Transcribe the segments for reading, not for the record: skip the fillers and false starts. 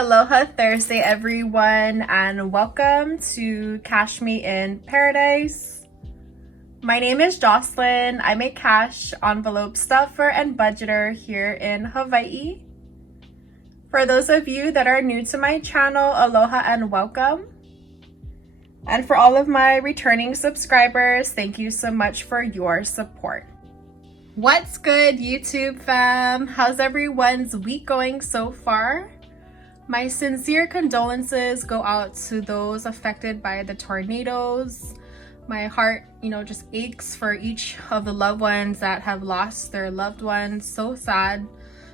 Aloha Thursday, everyone, and welcome to Cashmeinparadise. My name is Jocelyn. I'm a cash envelope stuffer and budgeter here in Hawaii. For those of you that are new to my channel, aloha and welcome. And for all of my returning subscribers, thank you so much for your support. What's good, YouTube fam? How's everyone's week going so far? My sincere condolences go out to those affected by the tornadoes. My heart, just aches for each of the loved ones that have lost their loved ones. So sad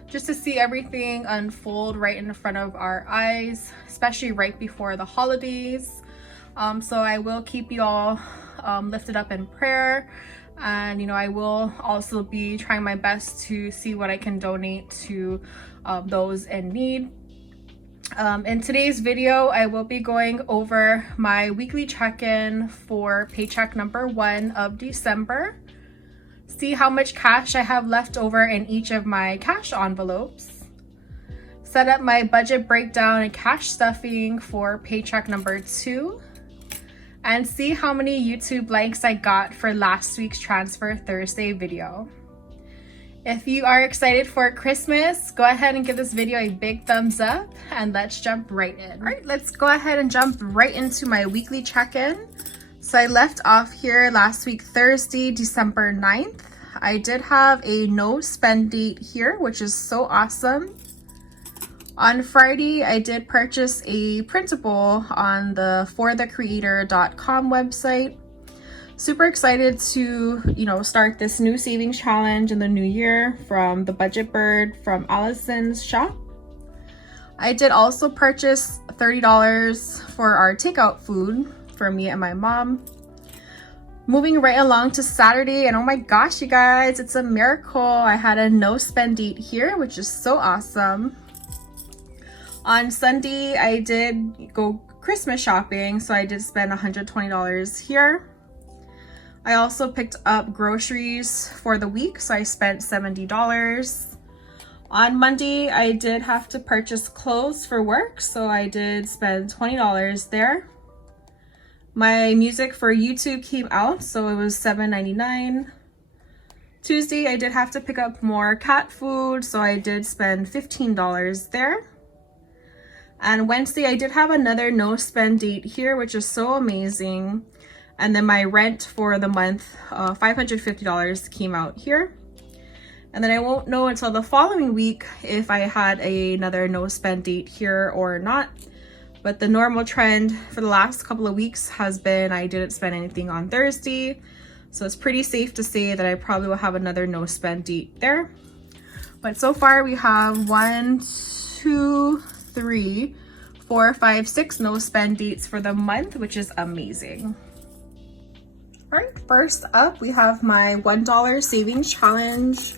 just to see everything unfold right in front of our eyes, especially right before the holidays. So I will keep you all lifted up in prayer. And I will also be trying my best to see what I can donate to those in need. In today's video, I will be going over my weekly check-in for paycheck number 1 of December. See how much cash I have left over in each of my cash envelopes. Set up my budget breakdown and cash stuffing for paycheck number 2. And see how many YouTube likes I got for last week's Transfer Thursday video. If you are excited for Christmas, go ahead and give this video a big thumbs up and let's jump right in. All right, let's go ahead and jump right into my weekly check-in. So I left off here last week, Thursday, December 9th. I did have a no spend date here, which is so awesome. On Friday, I did purchase a printable on the forthecreator.com website. Super excited to, start this new savings challenge in the new year from the Budget Bird from Allison's shop. I did also purchase $30 for our takeout food for me and my mom. Moving right along to Saturday, and oh my gosh, you guys, it's a miracle. I had a no spend date here, which is so awesome. On Sunday, I did go Christmas shopping, so I did spend $120 here. I also picked up groceries for the week, so I spent $70. On Monday, I did have to purchase clothes for work, so I did spend $20 there. My music for YouTube came out, so it was $7.99. Tuesday, I did have to pick up more cat food, so I did spend $15 there. And Wednesday, I did have another no spend date here, which is so amazing. And then my rent for the month, $550 came out here. And then I won't know until the following week if I had another no spend date here or not. But the normal trend for the last couple of weeks has been I didn't spend anything on Thursday. So it's pretty safe to say that I probably will have another no spend date there. But so far we have 1, 2, 3, 4, 5, 6 no spend dates for the month, which is amazing. All right, first up we have my $1 savings challenge,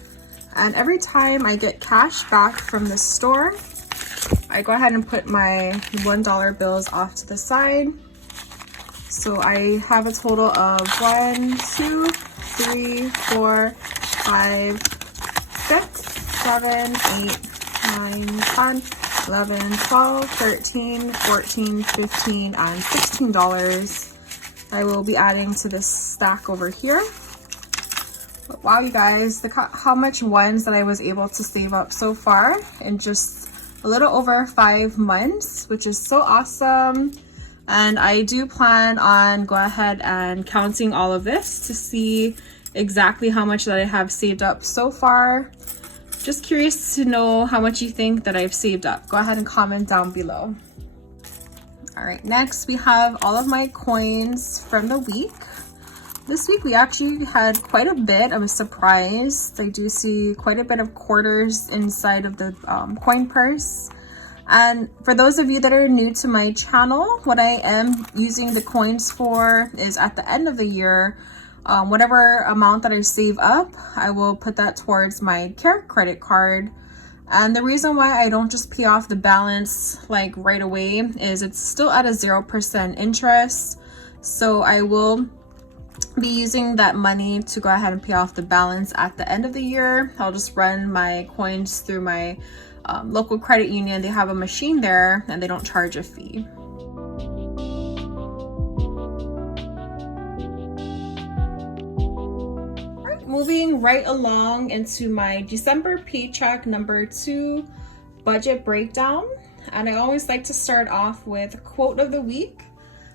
and every time I get cash back from the store, I go ahead and put my $1 bills off to the side. So I have a total of 1, 2, 3, 4, 5, 6, 7, 8, 9, 10, 11, 12, 13, 14, 15, and $16 I will be adding to this stack over here. But wow, you guys, how much ones that I was able to save up so far in just a little over 5 months, which is so awesome. And I do plan on go ahead and counting all of this to see exactly how much that I have saved up so far. Just curious to know how much you think that I've saved up. Go ahead and comment down below. All right, next we have all of my coins from the week. This week we actually had quite a bit of a surprise. I do see quite a bit of quarters inside of the coin purse. And for those of you that are new to my channel, what I am using the coins for is at the end of the year, whatever amount that I save up, I will put that towards my care credit card. And the reason why I don't just pay off the balance like right away is it's still at a 0% interest. So I will be using that money to go ahead and pay off the balance at the end of the year. I'll just run my coins through my local credit union, they have a machine there and they don't charge a fee. Moving right along into my December paycheck number 2 budget breakdown. And I always like to start off with quote of the week.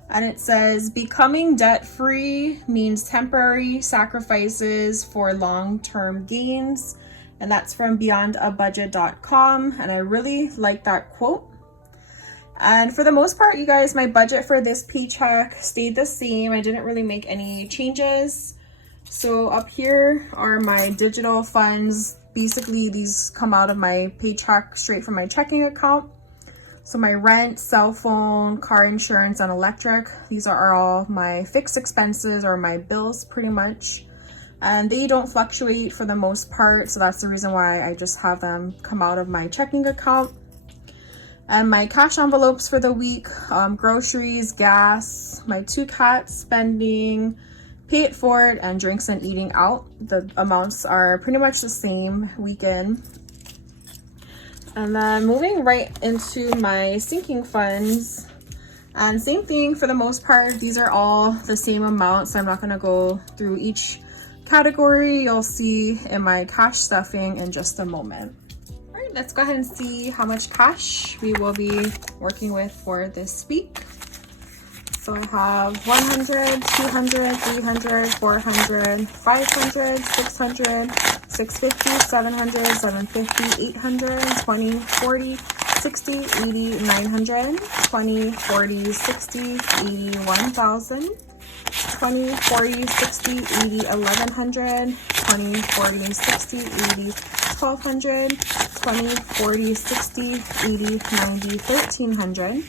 And it says, becoming debt-free means temporary sacrifices for long-term gains. And that's from beyondabudget.com. And I really like that quote. And for the most part, you guys, my budget for this paycheck stayed the same. I didn't really make any changes. So up here are my digital funds. Basically, these come out of my paycheck straight from my checking account. So my rent, cell phone, car insurance, and electric, these are all my fixed expenses or my bills pretty much. And they don't fluctuate for the most part. So that's the reason why I just have them come out of my checking account. And my cash envelopes for the week, groceries, gas, my 2 cats spending, pay it forward, and drinks and eating out. The amounts are pretty much the same weekend. And then moving right into my sinking funds, and same thing for the most part, these are all the same amounts. So I'm not going to go through each category. You'll see in my cash stuffing in just a moment. All right, let's go ahead and see how much cash we will be working with for this week. So I have 100, 200, 300, 400, 500, 600, 650, 700, 750, 800, 20, 40, 60, 80, 900, 20, 40, 60, 80, 1000, 20, 40, 60, 80, 1100, 20, 40, 60, 80, 1200, 20, 40, 60, 80, 90, 1300,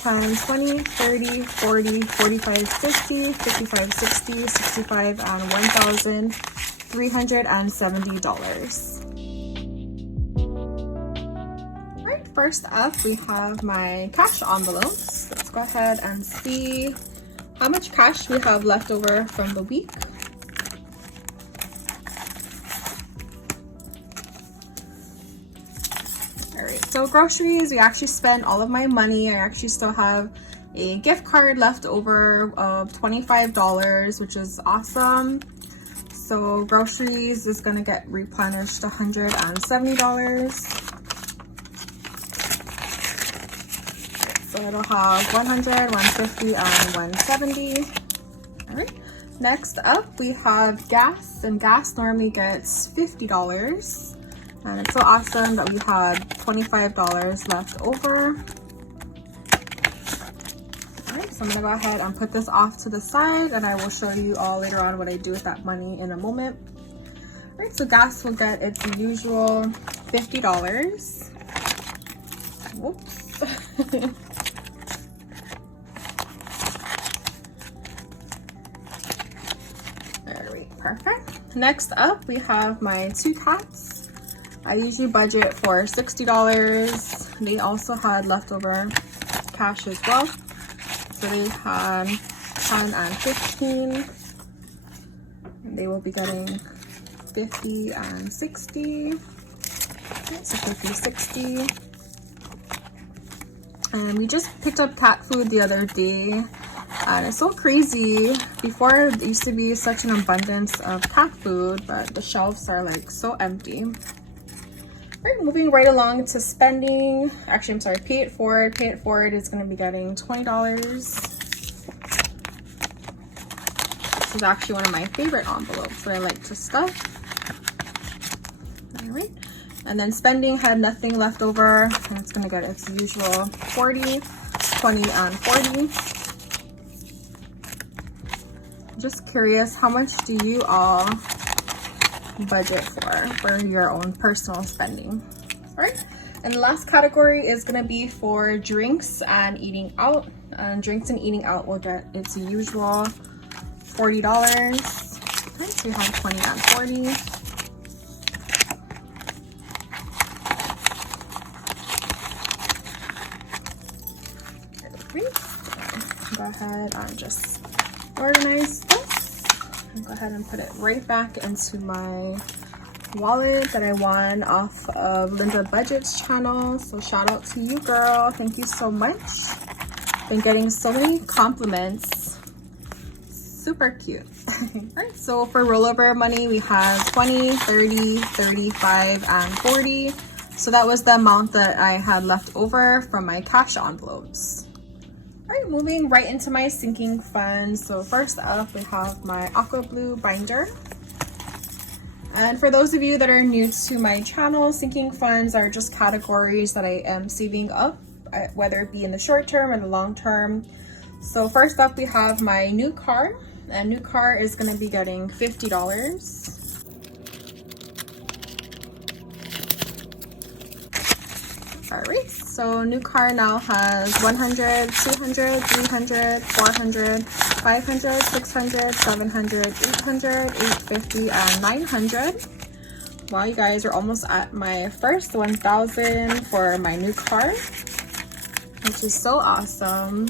10, 20, 30, 40, 45, 50, 55, 60, 65, and $1,370. Alright, first up we have my cash envelopes. Let's go ahead and see how much cash we have left over from the week. Alright, so groceries, we actually spent all of my money. I actually still have a gift card left over of $25, which is awesome. So groceries is gonna get replenished $170. So it'll have 100, 150, and 170. All right. Next up, we have gas, and gas normally gets $50. And it's so awesome that we had $25 left over. All right, so I'm gonna go ahead and put this off to the side, and I will show you all later on what I do with that money in a moment. All right, so gas will get its usual $50. Whoops. There we go, perfect. Next up, we have my 2 cats. I usually budget for $60. They also had leftover cash as well. So they had 10 and 15. And they will be getting 50 and 60. So 50, 60. And we just picked up cat food the other day. And it's so crazy. Before, there used to be such an abundance of cat food, but the shelves are like so empty. Alright, moving right along to spending. Actually, I'm sorry, pay it forward. Pay it forward is going to be getting $20. This is actually one of my favorite envelopes that I like to stuff. Alright, and then spending had nothing left over, and it's going to get its usual 40, 20, and 40. Just curious, how much do you all budget for your own personal spending? All right, and the last category is going to be for drinks and eating out. And drinks and eating out will get its usual $40. Okay, so you have 20 and 40. Go ahead and just organize this. I'll go ahead and put it right back into my wallet that I won off of Linda Budget's channel. So shout out to you, girl. Thank you so much. Been getting so many compliments. Super cute. Alright, so for rollover money, we have 20, 30, 35, and 40. So that was the amount that I had left over from my cash envelopes. Alright, moving right into my sinking funds. So first up, we have my Aqua Blue binder. And for those of you that are new to my channel, sinking funds are just categories that I am saving up, whether it be in the short term or the long term. So first up, we have my new car. A new car is going to be getting $50. Alright, so new car now has 100, 200, 300, 400, 500, 600, 700, 800, 850, and 900. Wow, you guys are almost at my first 1,000 for my new car, which is so awesome.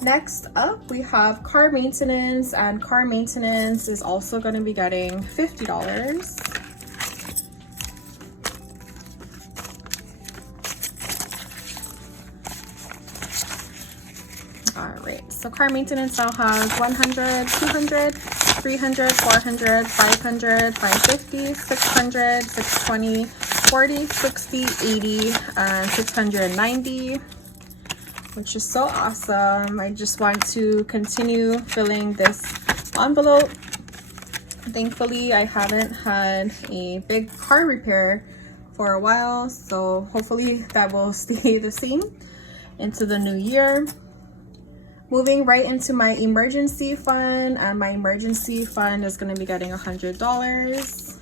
Next up, we have car maintenance, and car maintenance is also going to be getting $50. Alright, so car maintenance now has 100, 200, 300, 400, 500, 550, 600, 620, 40, 60, 80, and 690. Which is so awesome. I just want to continue filling this envelope. Thankfully, I haven't had a big car repair for a while, so hopefully that will stay the same into the new year. Moving right into my emergency fund, and my emergency fund is going to be getting $100.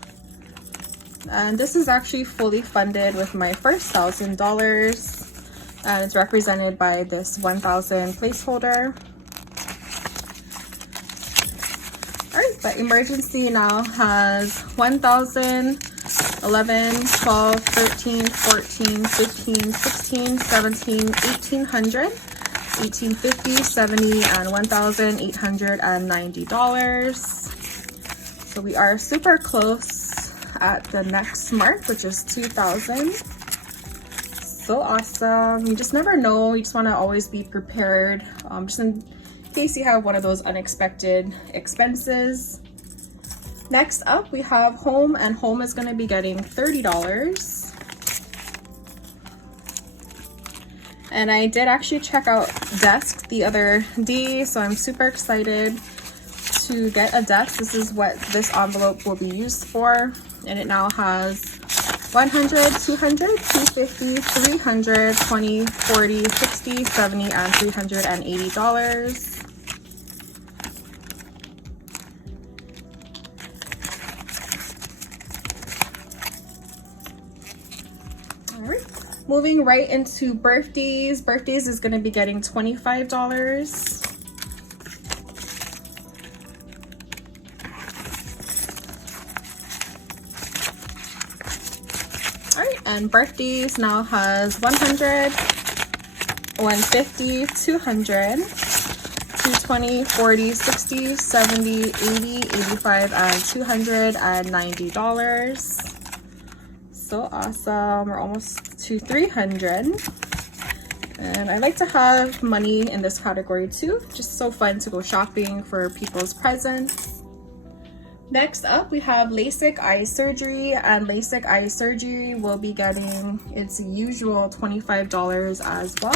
And this is actually fully funded with my first $1,000. And it's represented by this 1,000 placeholder. Alright, but emergency now has 1,000, 11, 12, 13, 14, 15, 16, 17, 1,800, 1,850, 70, and $1,890. So we are super close at the next mark, which is 2,000. So awesome. You just never know. You just want to always be prepared, just in case you have one of those unexpected expenses. Next up, we have home, and home is going to be getting $30. And I did actually check out desk the other day, so I'm super excited to get a desk. This is what this envelope will be used for, and it now has 100, 200, 250, 300, 20, 40, 60, 70, and $380. All right, moving right into birthdays. Birthdays is going to be getting $25. And birthdays now has 100, 150, 200, 220, 40, 60, 70, 80, 85, and $290. So awesome. We're almost to 300. And I like to have money in this category too. Just so fun to go shopping for people's presents. Next up, we have LASIK eye surgery, and LASIK eye surgery will be getting its usual $25 as well.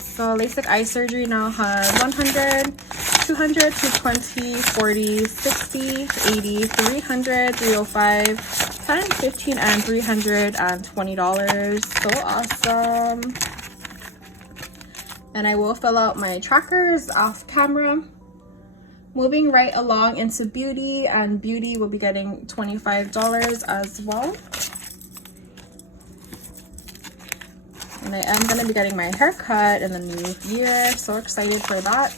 So LASIK eye surgery now has 100, 200, 220, 40, 60, 80, 300, 305, 10, 15, and $320. So awesome. And I will fill out my trackers off camera. Moving right along into beauty, and beauty will be getting $25 as well. And I am going to be getting my hair cut in the new year. So excited for that.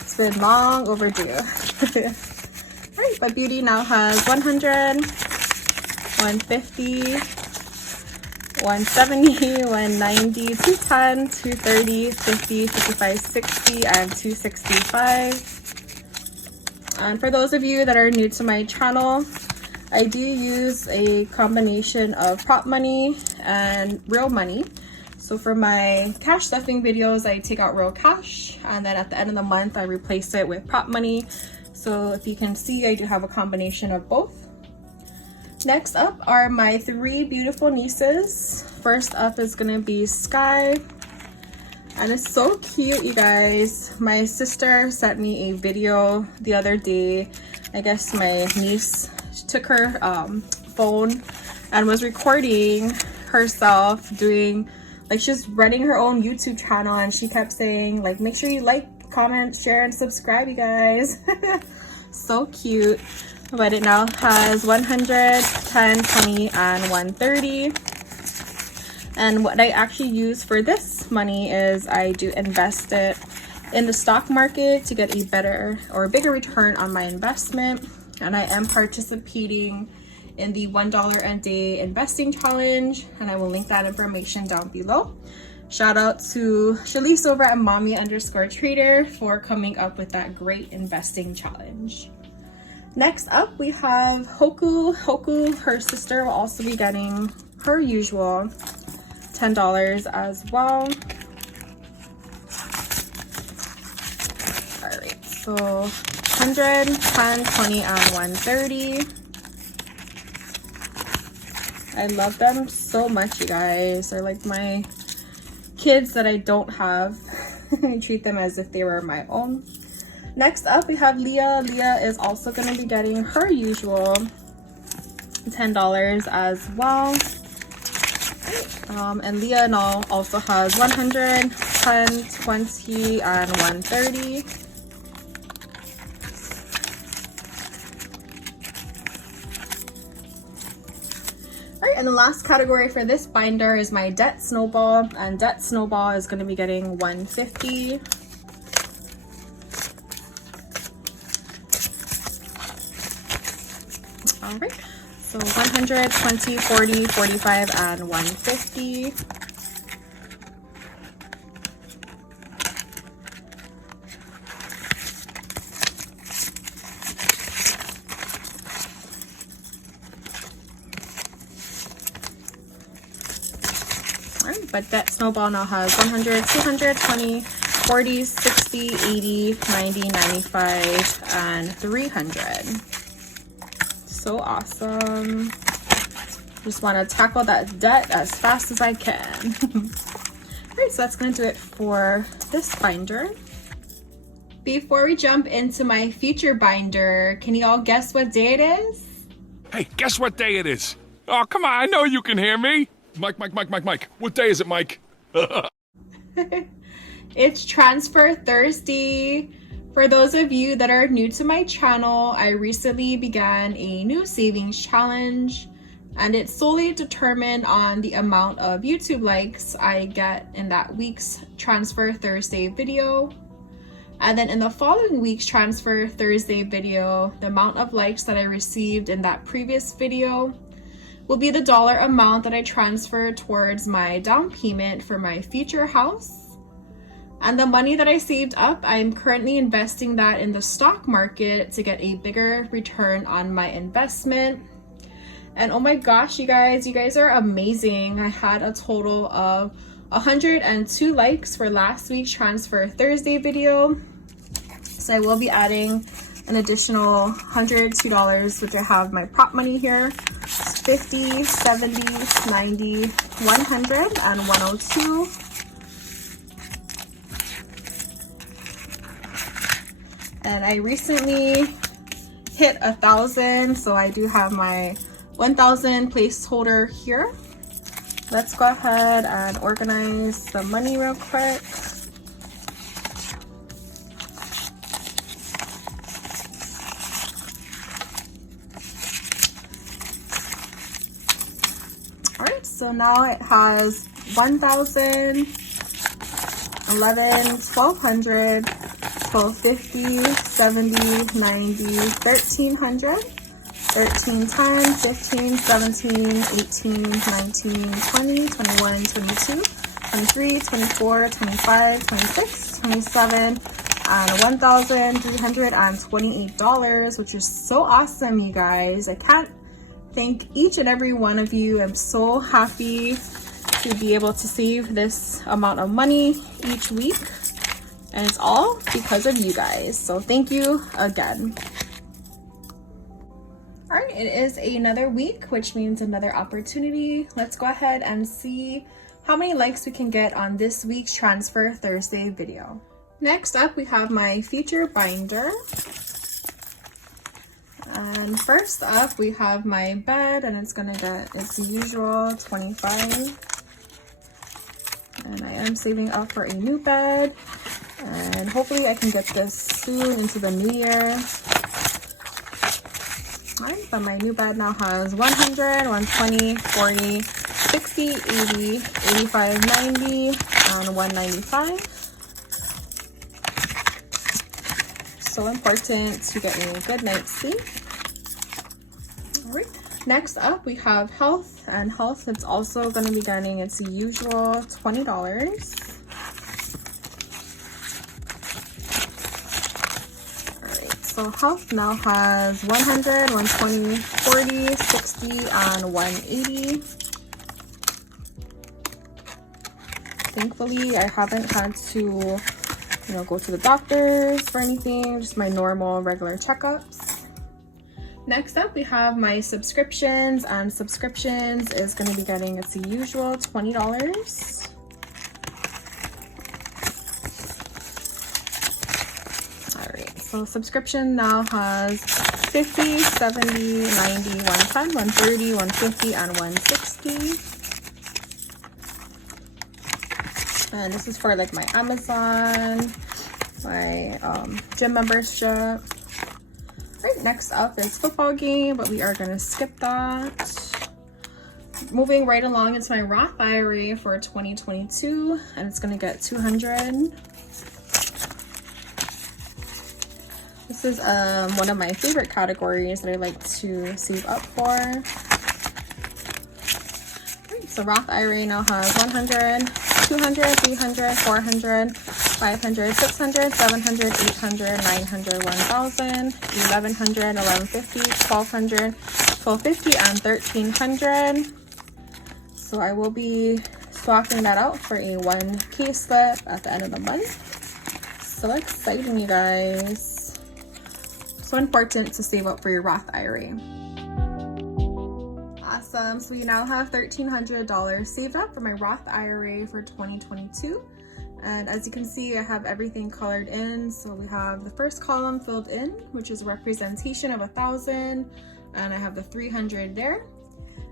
It's been long overdue. Alright, but beauty now has 100, 150, 170, 190, 210, 230, 50, 55, 60, and 265. And for those of you that are new to my channel, I do use a combination of prop money and real money. So for my cash stuffing videos, I take out real cash, and then at the end of the month, I replace it with prop money. So if you can see, I do have a combination of both. Next up are my 3 beautiful nieces. First up is gonna be Sky. And it's so cute, you guys. My sister sent me a video the other day. I guess my niece took her phone and was recording herself doing, like, she's running her own YouTube channel, and she kept saying, like, make sure you like, comment, share, and subscribe, you guys. So cute. But it now has 100, 10, 20, and 130. And what I actually use for this money is I do invest it in the stock market to get a better or bigger return on my investment. And I am participating in the $1 a day investing challenge, and I will link that information down below. Shout out to Shalise over at mommy_trader for coming up with that great investing challenge. Next up, we have Hoku. Hoku, her sister, will also be getting her usual $10 as well. All right, so 100, 10, 20, and 130. I love them so much, you guys. They're like my kids that I don't have. I treat them as if they were my own. Next up, we have Leah. Leah is also going to be getting her usual $10 as well. And Leah now also has 100, 10, 20, and 130. All right, and the last category for this binder is my debt snowball, and debt snowball is going to be getting 150. All right, so 100, 20, 40, 45, and 150. All right, but that snowball now has 100, 200, 20, 40, 60, 80, 90, 95, and 300. So awesome. Just want to tackle that debt as fast as I can. Alright, so that's going to do it for this binder. Before we jump into my future binder, can you all guess what day it is? Hey, guess what day it is? Oh, come on, I know you can hear me. Mike. What day is it, Mike? It's Transfer Thursday. For those of you that are new to my channel, I recently began a new savings challenge, and it's solely determined on the amount of YouTube likes I get in that week's Transfer Thursday video. And then in the following week's Transfer Thursday video, the amount of likes that I received in that previous video will be the dollar amount that I transfer towards my down payment for my future house. And the money that I saved up, I'm currently investing that in the stock market to get a bigger return on my investment. And oh my gosh, you guys are amazing. I had a total of 102 likes for last week's Transfer Thursday video. So I will be adding an additional $102, which I have my prop money here. 50, 70, 90, 100, and 102. And I recently hit 1,000, so I do have my 1,000 placeholder here. Let's go ahead and organize the money real quick. All right, so now it has 1,000, 11, 1,200, 1250, 70, 90, 1300, 13, 10, 15, 17, 18, 19, 20, 21, 22, 23, 24, 25, 26, 27, and $1,328, which is so awesome, you guys. I can't thank each and every one of you. I'm so happy to be able to save this amount of money each week, and it's all because of you guys. So thank you again. All right, it is another week, which means another opportunity. Let's go ahead and see how many likes we can get on this week's Transfer Thursday video. Next up, we have my feature binder. And first up, we have my bed, and it's gonna get its usual 25. And I am saving up for a new bed, and hopefully I can get this soon into the new year. Alright, but my new bed now has 100, 120, 40, 60, 80, 85, 90, and 195. So important to get a good night's sleep. Alright, next up we have health, and health is also going to be getting its usual $20. So health now has 100, 120, 40, 60, and 180. Thankfully, I haven't had to, go to the doctors for anything, just my normal regular checkups. Next up, we have my subscriptions, and subscriptions is going to be getting its usual $20. So subscription now has 50, 70, 90, 110, 130, 150, and 160. And this is for like my Amazon, my gym membership. All right, next up is football game, but we are gonna skip that. Moving right along into my Roth IRA for 2022, and it's gonna get 200. This is one of my favorite categories that I like to save up for. Right, so Roth IRA now has 100, 200, 300, 400, 500, 600, 700, 800, 900, 1,000, 1,100, 1,150, 1,200, 1,250, and 1,300. So I will be swapping that out for a 1K slip at the end of the month. So exciting, you guys. So important to save up for your Roth IRA. Awesome, so we now have $1,300 saved up for my Roth IRA for 2022. And as you can see, I have everything colored in. So we have the first column filled in, which is a representation of 1,000, and I have the 300 there.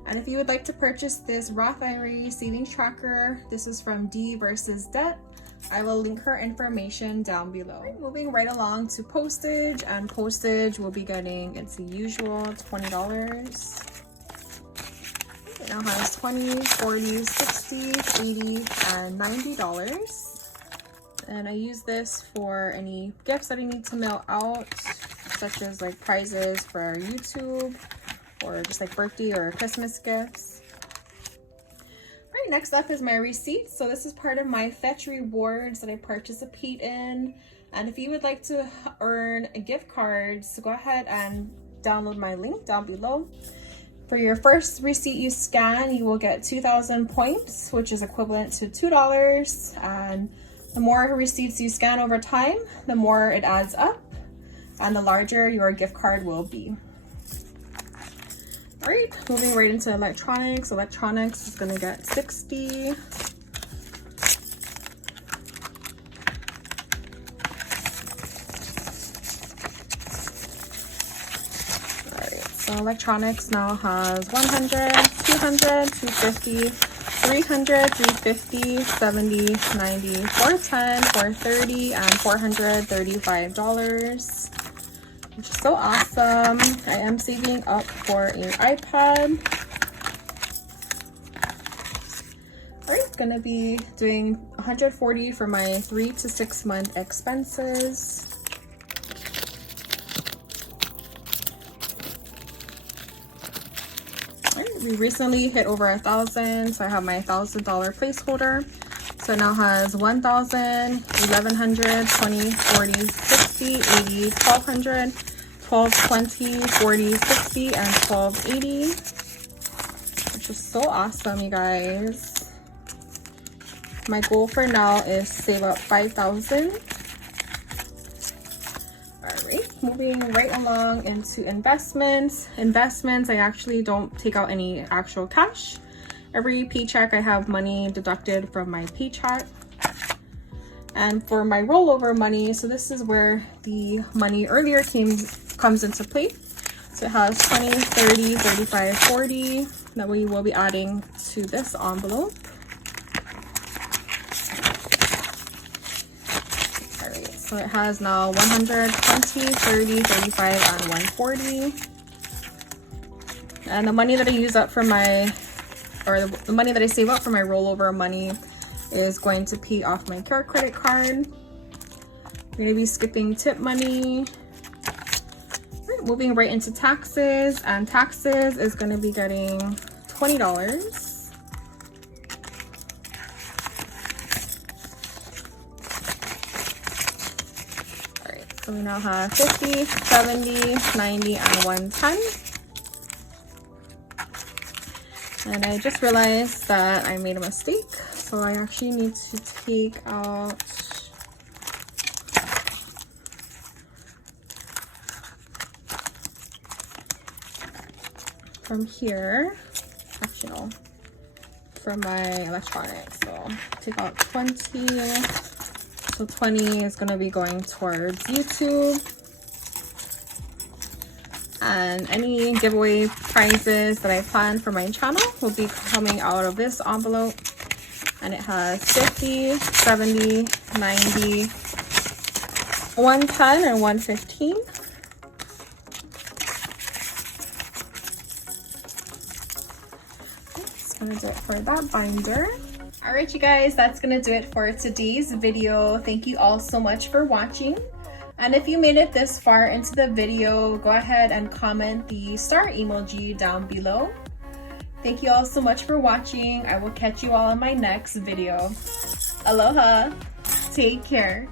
And if you would like to purchase this Roth IRA savings tracker, this is from D versus Debt. I will link her information down below. Moving right along to postage, and postage will be getting its usual $20. It now has 20, 40, 60, 80, and $90. And I use this for any gifts that I need to mail out, such as like prizes for YouTube, or just like birthday or Christmas gifts. Next up is my receipts. So this is part of my Fetch rewards that I participate in. And if you would like to earn gift cards, so go ahead and download my link down below. For your first receipt you scan, you will get 2,000 points, which is equivalent to $2. And the more receipts you scan over time, the more it adds up, and the larger your gift card will be. All right, moving right into electronics. Electronics is gonna get 60. All right, so electronics now has 100, 200, 250, 300, 350, 70, 90, 410, 430, and $435. Which is so awesome. I am saving up for an iPad. Alright, gonna be doing 140 for my 3 to 6 month expenses. We recently hit over 1,000, so I have my $1,000 placeholder. So it now has 1,000, 1,100, 20, 40, 60, 80, 1,200, 1,220, 40, 60, and 1,280, which is so awesome, you guys. My goal for now is save up 5,000. Alright, moving right along into investments. Investments, I actually don't take out any actual cash. Every paycheck I have money deducted from my paycheck. And for my rollover money, so this is where the money earlier comes into play. So it has 20, 30, 35, 40 that we will be adding to this envelope. Alright, so it has now 100, 20, 30, 35, and 140. And the money that I use up for my, or the money that I save up for my rollover money is going to pay off my care credit card. I'm going to be skipping tip money. Right, moving right into taxes, and taxes is going to be getting $20. All right, so we now have 50, 70, 90, and 110. And I just realized that I made a mistake, so I actually need to take out from here, actually no, from my electronics. So take out 20, so 20 is going to be going towards YouTube. And any giveaway prizes that I plan for my channel will be coming out of this envelope. And it has 50, 70, 90, 110, and 115. That's gonna do it for that binder. Alright you guys, that's gonna do it for today's video. Thank you all so much for watching. And if you made it this far into the video, go ahead and comment the star emoji down below. Thank you all so much for watching. I will catch you all in my next video. Aloha. Take care.